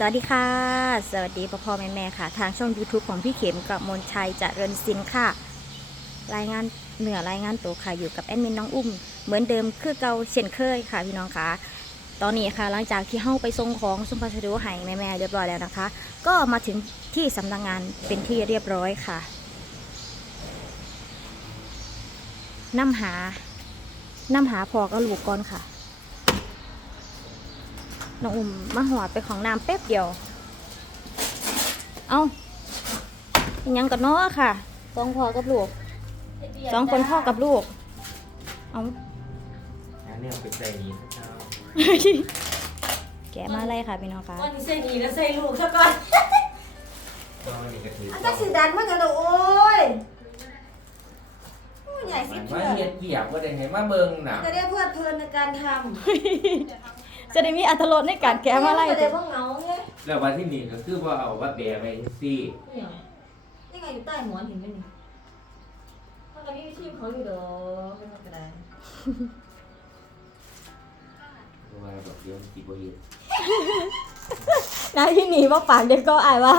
สวัสดีค่ะ สวัสดีพ่อพ่อแม่แม่ค่ะ ทางช่อง YouTube ของพี่เข็มกับมนชัยจะเริญสินค่ะ รายงานเหนือรายงานตัวค่ะอยู่กับแอดมินน้องอุ้ม เหมือนเดิมคือเก่าเช่นเคยค่ะพี่น้องค่ะ ตอนนี้ค่ะหลังจากที่เข้าไปส่งของส่งพัสดุให้แม่แม่เรียบร้อยแล้วนะคะ ก็มาถึงที่สำนักงงานเป็นที่เรียบร้อยค่ะน้ำหาน้ำหาพอก็ลูกก่อนค่ะ น้องอุ่มมาหอดไปของน้ำแป๊บเดียว เอาเป็นหยังกับน้อค่ะสองพ่อกับลูกสองคนพ่อกับลูก เอา อันนี้เอาไปใส่นี้พระเจ้าแกะมาอะไรค่ะพี่น้องคะวันนี้ใส่ดีแล้วใส่ลูกซะก่อนก็นี่ก็ถืออันจะสีดันมากกันเลยโอ้ยโอ้ยใหญ่สิมันเพื่ว่าอนเฮ็ดเหยียบว่าได้ไงมาเบิ่งน่ะจะได้เพลิดเพลินในการท จะได้มีอัตรสในการำแกะมาอะไรจะได้ว่าเหงาไงแล้ววันที่นี่ก็คือว่าเอาว่าแบะไปซี่เนี่ยนี่ไงอยู่ใต้หมอนเห็นไหมนี่มันก็มีวิธีของเขาอยู่เด้อเป็นกระดาษว่าแบบเดียวสิบ่เฮ็ดนายที่หนีว่าปากเด็กก็อายว่า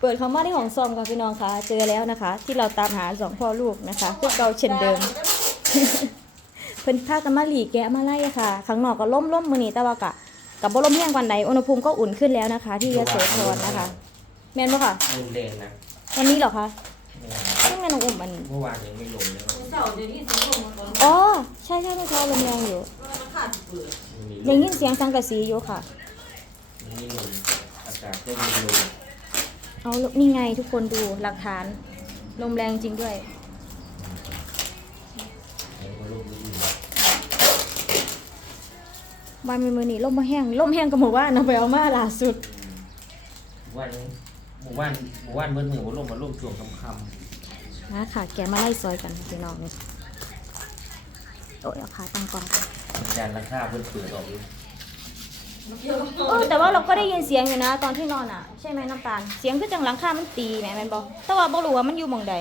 เปิดคำว่าที่ของซอมค่ะพี่น้องคะเจอแล้วนะคะ ที่เราตามหาสองพ่อลูกนะคะพวกเราเช่นเดิมเพิ่นพากันมาหลีแกะมาไล่ค่ะข้างนอกก็ล่มล่มมือนี้แต่ว่ากะกับบ่ล่มแห้งกวันใดอุณหภูมิก็อุ่นขึ้นแล้วนะคะ ที่ยโสธรนะคะ แม่นบ่ค่ะ ลมแรงนะวันนี้เหรอคะแม่นซึ่งแม่น้องอุ่มมันเมื่อวานยังไม่ลมเลยว่าเสาร์เดี๋ยวนี้สีลงมาก่อนอ๋อใช่ใช่เมื่อเช้าลมแรงอยู่มันขาดเปลือกมันมีลได้มยินเสียงสังกะสีอยู่ค่ะ มันมีลมอากาศก็มีลมเอานี่ไงทุกคนดูหลักฐาน ลมแรงจริงด้วยเห็นว่าลมไม่ดี บ้านมือนี่ลมมาแห้งลมแห้งก็หมู่ว่านเอาไปเอามาล่าสุดวันหมู่บ้านหมู่บ้านเบิ่นมือว่าลมมาลมช่วงค่ำนะค่ะ แกมาไล่ซอยกันพี่น้องโอ้ยเอาขาตั้งกล้องก่อนๆสัญญาณราคาเพิ่นเปิดออกอยู่เออแต่ว่าเราก็ได้ยินเสียงอยู่นะ ตอนที่นอนอะ ใช่ไหมน้ำตาล เสียงคือจังหลังคามันตีแหม่แม่นบอกแต่ว่าบ่รู้ว่ามันอยู่หมองใด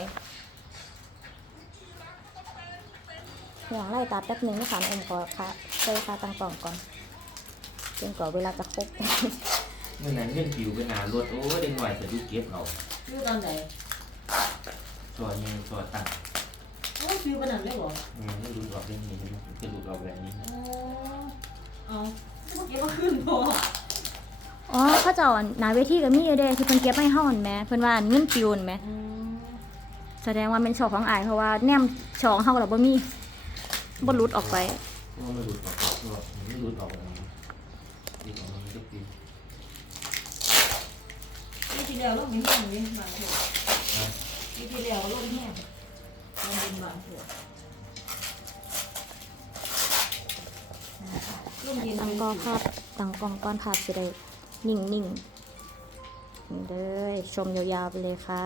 ห่วงไล่ตาแป๊บหนึงนะคะน้องอมก่อนค่ะเคยค่ะตั้งกล้องก่อนจนกว่าเวลาจะครบเมื่อนั้นเงินปิวไปหนารถโอ้ยเด็กหน่อยจะดูเก็บเอาอยู่ตอนไหนซอยยังซอยตั้งโอ้ยฟิวขนาดเลยเหรออืมไม่รู้ออกได้ไงไม่รู้จะหลุดออกแบบนี้อ๋อเอาเมื่อกี้ว่าขึ้นพออ๋อเขาเจ้าอันหนาเวทีก็มีอยู่เด้ที่เพิ่นเก็บให้เฮาหั่นแหมเพิ่นว่าอันเงินปิวนั่นแหมอืมแสดงว่าเป็นช่องของอายเพราะว่าแนมช่องเฮาแล้วบ่มี บ่หลุดออกไปเพราะว่าไม่หลุดออกก็ไม่หลุดออกแบบนี้ดีออกมาก็ปีปีที่แล้วลมไม่แห้งเลยบางถั่วปีที่แล้วลมแห้งลมเป็นบางถั่วลมเย็นตังกองภาพตังกองก้อนภาพสิได้นิ่งๆเลยชมยาวๆไปเลยค่ะ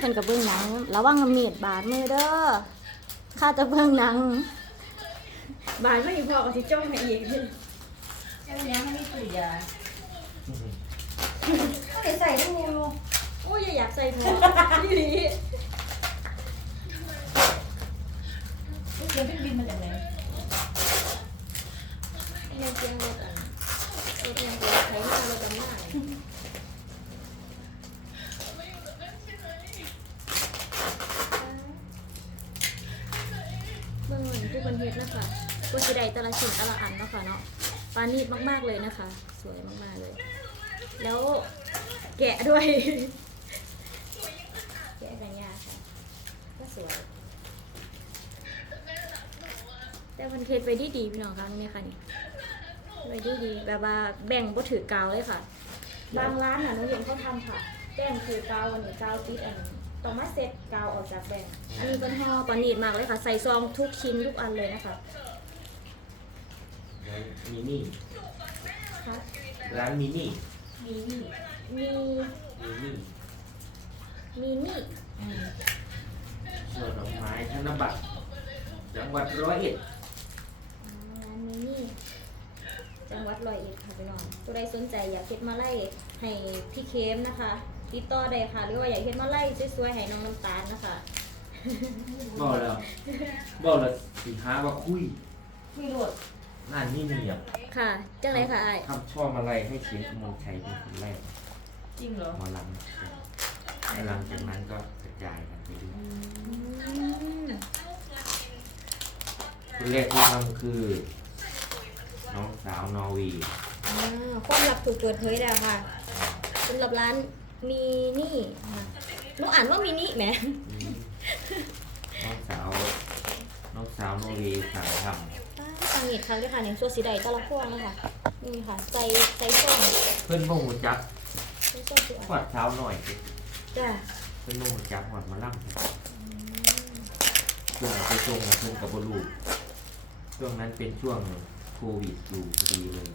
เป็นกับเบื้องหนัง ระวังมีดบาดมือเด้อข้าจะเบื้องหนัง บาดไม่พอก็สิจ้องมาอีกแค่นี้ไม่มีตุ่ยาก็เลยใส่ทั้งงูโอ้ยอยากใส่ทองนี่ลีเสียงเป็นบินมาจากไหน ยังเจียงรถอะรถยังเจียงใช้มารถกันมากเบื้องหลังผู้บรร เทศนะคะก็สิได้แต่ละชิ้นแต่ละอันเนาะค่ะเนาะปานีตมากๆเลยนะคะ สวยมากๆเลย แล้วแกะด้วย แกะกันยากค่ะก็สวย แต่มันเทศไปดีดีๆพี่น้องคะนี่ค่ะนี่ไปดีดีๆแบบว่าแบ่งบ่ถือกาวเลยค่ะ บางร้านน่ะหนูเห็นเขาทำค่ะแบ่งถือกาวอันนี้กาวติดอันนี้ ต้องมาเซ็ตกาวออกจากแบ่งอันนี้เป็นห่อประณีตมากเลยค่ะ ใส่ซองทุกชิ้นทุกอันเลยนะคะร้านมินี่ค่ะร้านมินี่มีนี่มีมินี่มีนี่อืมส่วนดอกไม้ธนบัตรจังหวัดร้อยเอ็ดอ๋อร้านมีนี่จังหวัดร้อยเอ็ดค่ะพี่น้องผู้ใดสนใจอยากเฮ็ดมาไล่ให้พี่เคมนะคะ ติดต่อได้ค่ะ หรือว่าอยากเฮ็ดมาไล่สวยๆให้น้องน้ำตาลนะคะบอกแล้วบอกแล้วสิหาว่าคุยคุยโลดนั่นนี่มีอะค่ะจังไรค่ะไอ้ายทำช่อมาอะไรให้เขียนกมลชัยเป็นคนแรกจริงเหรอหมอลำแล้วหลังจากนั้นก็กระจายกันไปเรื่อยอืมคนแรกที่ทำคือ น้องสาวนอร์เวีย์อ่าความลับถูกเปิดเผยแล้วค่ะสำหรับร้าน มีนี่ค่ะหนูอ่านว่ามินิแหมอืมน้องสาว น้องสาวนอร์เวีย์สั่งทป้าตังเห็ดค่ะด้วยค่ะเนี่ยส่วนสีใดตะละพวงนะคะนี่ค่ะใส่ใส่ส้มำเพื่อนบ่งหูจักใส่ส้มคือหอดเช้าหน่อยจ้ะเพื่อนบ่งหูจักหอดมาล่ำเพื่อนเอาไปส่งเพื่อนกับบลูช่วงนั้นเป็นช่วงโควิดอยู่พอดีเลย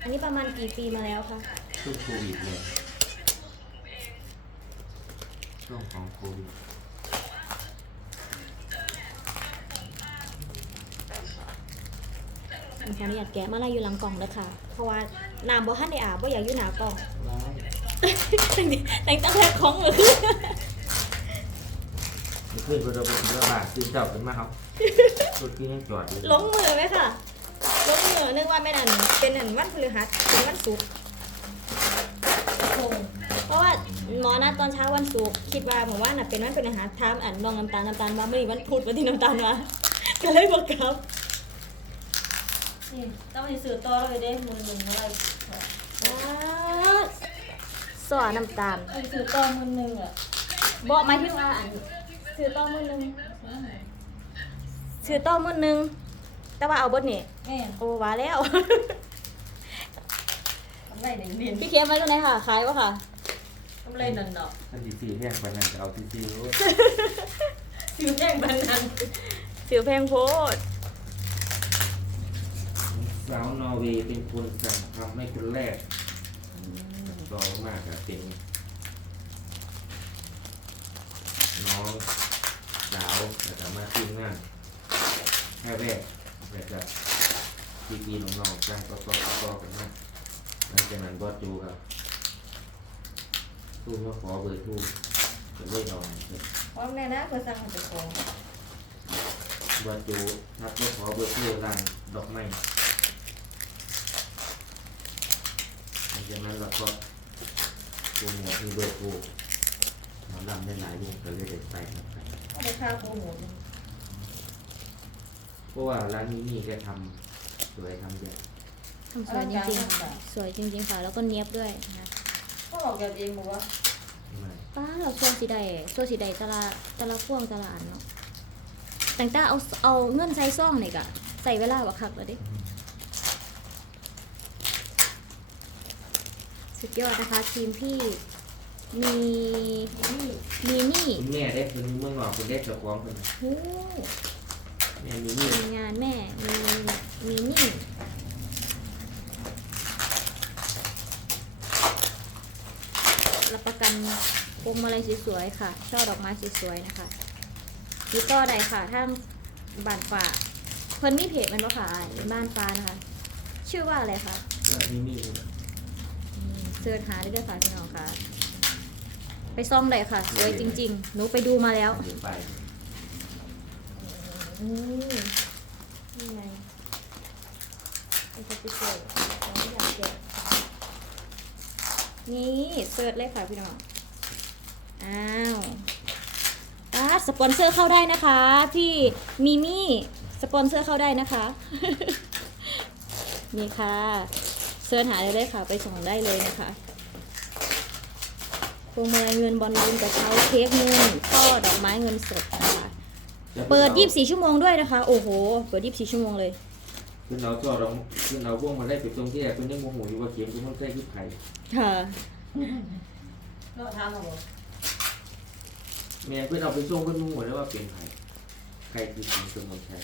อันนี้ประมาณกี่ปีมาแล้วคะ ช่วงโควิดเลยช่วงของโควิดมีขออนุญาตแกะมาลายอยู่หลังกล่องเลยค่ะ เพราะว่าน้ำบ่ทันได้อาบบ่อยากอยู่หน้ากล่อง ร้ายแต่งตั้งแต่ของเลยมันขึ้นไปเราไปถึงระบาดตื่นเจ้าขึ้นมาครับรถที่ยังจอดอยู่ ลงมือไหมค่ะ ลงมือนึกว่าแม่นั่นเป็นอันวันพฤหัสเป็นวันศุกร์ ง เพราะว่าหมอนัดตอนเช้าวันศุกร์คิดว่าผมว่าน่ะเป็นวันพฤหัสถามอันน้องน้ำตาลน้ำตาลว่าไม่มีวันพุธวันที่น้ำตาลมาก็เลยบอกครับ นี่ต้องไปซื้อต่อเลยเด้มือหนึ่งอะไรสอน้ำตาลไปซื้อต่อมือหนึ่งอะบอกหมายถึงว่าอันซื้อต่อมือหนึ่งซื้อต่อมือหนึ่งแต่ว่าเอาบดนี่โอ้ว่าแล้ว ไรหนึ่งเดียนพี่เคียมไว้ตรงไหนค่ะขายวะค่ะกำไรหนึ่งดอกท่านดีซีแห้งไปนั่นจะเอาซีซีรู้ซื้อแจ้งบันนันสิวแพงโพดสาวนอร์เวย์เป็นคนสั่งทำให้คนแรกต่อมากอะเป็นน้องสาวแต่สามารถทีมงานแค่แรกแต่จะพี่พี่น้องๆจ้างต่อต่อต่อต่อกันมา หลังจากนั้นบอสจูครับทูมาขอเบอร์ทูจะไม่เอาเงินพร้อมแน่นะเพื่อสั่งให้เป็นของบอสจูทักมาขอเบอร์ทูร้านดอกไม้หลังจากนั้นเราก็โปรโมทมีเบอร์ทูหมอลำได้หลายวงก็เลยได้ใส่มาไปเอาไปค่าโปรโมทเพราะว่าร้านนี้นี่แกทำสวยทำเยอะทำ สวยจริงๆ สวยจริง ๆ ค่ะ แล้วก็เนียบด้วยนะก็ออกแบบเองบอกว่าไม่ป้าเราส่วนสีใดส่วนสีใดแตละแตละพ่วงแตละอันเนาะแต่งตาเอาเอาเงื่อนใส่ซ่องนี่กะใส่เวลาว่าคักแล้วดิสุดยอดนะคะทีมพี่มีนี่มีนี่คุณแม่ได้คนเมืองนอกคุณได้เจ้าของคนโอ้แม่มีนี่มีงานแม่มีมีนี่ รับประกันพวงมาลัยสวยๆค่ะ ช่อดอกไม้สวยๆนะคะติดต่อได้ค่ะทางบ้านฟ้าเพิ่นมีเพจมันบ่ค่ะอ้ายบ้านฟ้านะคะ ชื่อว่าอะไรคะมีนี่เสิร์ชหาได้เลยค่ะพี่น้องค่ะ ไปซ่อมได้ค่ะสวยจริง ๆ หนูไปดูมาแล้วเดี๋ยวไปอืมนี่ไงเป็นสติกเกอร์ของที่อยากแกะ นี่เสิร์ชเลยค่ะพี่น้อง อ้าวอ่าสปอนเซอร์เข้าได้นะคะ พี่มีมี่สปอนเซอร์เข้าได้นะคะ นี่ค่ะเสิร์ชหาได้เลยค่ะ ไปส่งได้เลยนะคะพวงมาลัยเงินบอลลูนกระเช้าเค้กเงินช่อดอกไม้เงินสดนะคะเปิด 24 ชั่วโมงด้วยนะคะ โอ้โห เปิด 24 ชั่วโมงเลย คุณเอาตัวเราคุณเอาพวกมาได้ไปตรงที่แรกคุณยังโมโหอยู่ว่าเขียนคุณต้องใส่ยุบไข่ค่ะก็ทำเอาบอกแม่เพื่อนเอาไปส่งเพื่อนโมโหแล้วว่าเป็นไข่ไข่คือสิ่งสมุนไพร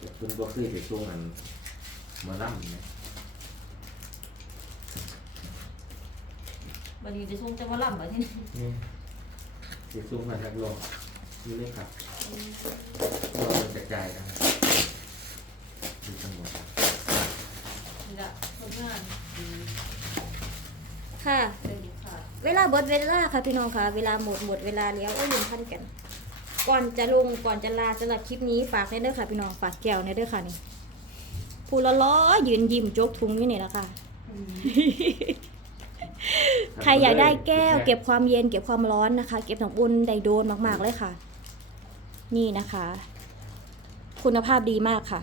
แต่คุณก็เคยไปส่งอันมาล่ำนะวันนี้จะส่งจะมาล่ำมาที่นี่นี่ไปส่งมาทักโลก นี่เลยครับเรามันกระจายกันดูทั้งหมดนี่ละคนงานดีค่ะเจอลูกค้าเวลาเบิดเวลาค่ะพี่น้องค่ะ เวลาหมดหมดเวลาแล้วโอ้ยลืมพันกัน ก่อนจะลงก่อนจะลาสำหรับคลิปนี้ฝากในเด้อค่ะ พี่น้องฝากแก้วในเด้อค่ะนี่ผู้ละล้อยืนยิ้มโจกทุงอยู่นี่แหละค่ะใครอยากได้แก้ว เก็บความเย็นเก็บความร้อนนะคะ เก็บน้ำอุ่นไดโดนมากๆเลยค่ะ นี่นะคะ คุณภาพดีมากค่ะ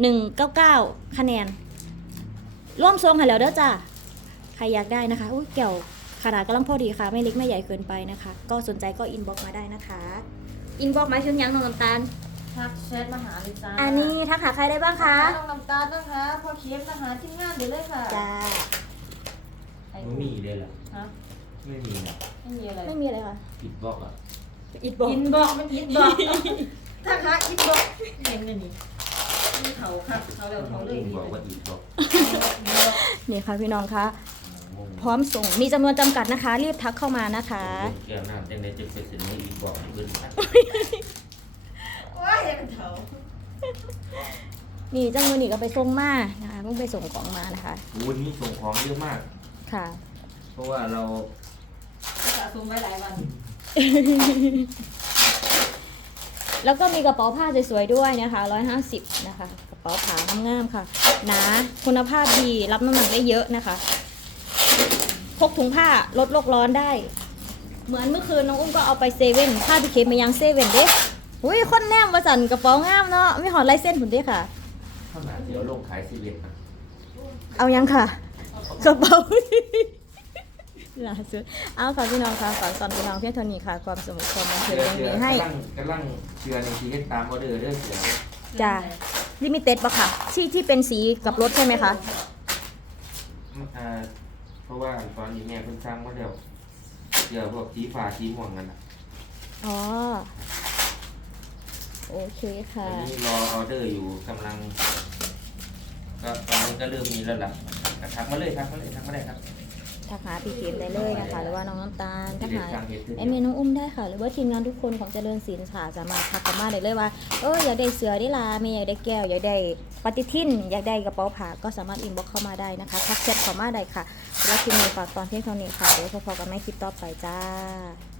หนึ่งเก้าเก้าคะแนน ร่วมทรงให้แล้วเด้อจ้าใครอยากได้นะคะอุ้ยแก้วขนาดกำลังพอดีค่ะ ไม่เล็กไม่ใหญ่เกินไปนะคะ ก็สนใจก็อินบ็อกมาได้นะคะ อินบ็อกมาถึงยังน้องน้ำตาลทักแชทมาหาเลยจ้าอันนี้ทักหาใครได้บ้างคะน้องน้ำตาลนะคะพ่อเค็มนะคะทีมงานเดี๋ยวเลยค่ะจ้าไอ้ไม่มีเลยเหรอฮะไม่มีนะไม่มีอะไรไม่มีอะไรค่ะปิดบล็อกอะ อินบ็อกอินบอกมันอินบอกถ้าคะอินบอกเห็นเลยนี่มีเขาค่ะเขาแล้วเขาเลยลุงนี่บอกว่าอีกบล็อกนี่ค่ะพี่น้องคะงงพร้อมส่งมีจำนวนจำกัดนะคะ รีบทักเข้ามานะคะแก้วน้ำจังได้จะเป็นสิ่งนี้อีกบอกเพื่อนว้ายยังเขานี่จังมือนี่ก็ไปส่งมานะคะเพิ่งไปส่งของมานะคะวันนี้ส่งของเยอะมาก ค่ะ เพราะว่าเราสะสมไว้หลายวัน แล้วก็มีกระเป๋าผ้าสวยๆด้วยนะคะ 150 นะคะ กระเป๋าผ้างามๆค่ะ หนา คุณภาพดี รับน้ำหนักได้เยอะนะคะ พกถุงผ้าลดโลกร้อนได้ เหมือนเมื่อคืนน้องอุ้มก็เอาไปเซเว่นผ้าพี่เคมไปยังเซเว่นเด้อุ้ยคนแนมว่าสันกระเป๋างามเนาะไม่หอดลายเส้นผุนเด้ค่ะเท่าไหร่เดี๋ยวลงขายซีเรียสนะเอายังค่ะ กระเป๋า ล่าสุดเอาค่ะพี่น้องค่ะฝากตอนพี่น้องเพียงเท่านี้ค่ะ ความสมบูรณ์ความบันเทิเสืงอยังเสือมีให้กำลังกำลังเชือในทีเฮ็ดตามออเดอร์เด้อเสือจ้าลิมิเต็ดปะค่ะ ที่ที่เป็นสีกับรถใช่ไหมคะอ่าเพราะว่าตอนนี้แม่เพิ่งสร้างมาแล้วเสือพวกสีฟ้าสีม่วงกันอะอ๋อโอเคค่ะอันนี้รอออเดอร์อยู่กำลังก็ตอนนี้ก็เริ่มมีแล้วล่ะก็ทักมาเลยทักมาเลยทักมาได้ครับ ทักหาพี่เข็มได้เลยนะคะ หรือว่าน้องน้ำตาลทักหาที่เด็ดทางเห็ดขึ้นแอดมินน้องอุ้มได้ค่ะ หรือว่าทีมงานทุกคนของเจริญศิลป์ค่ะสามารถทักกันมาได้เลยว่าเอออยากได้เสือได้ลาเมย์อยากได้แก้วอยากได้ปฏิทิน อยากได้กระเป๋าผ้าก็สามารถอินบ็อกเข้ามาได้นะคะทักแชทเข้ามาได้ค่ะ แล้วทีมนี้ฝากตอนเพียงเท่านี้ค่ะเดี๋ยวพอๆกันไม่คลิปต่อไปจ้า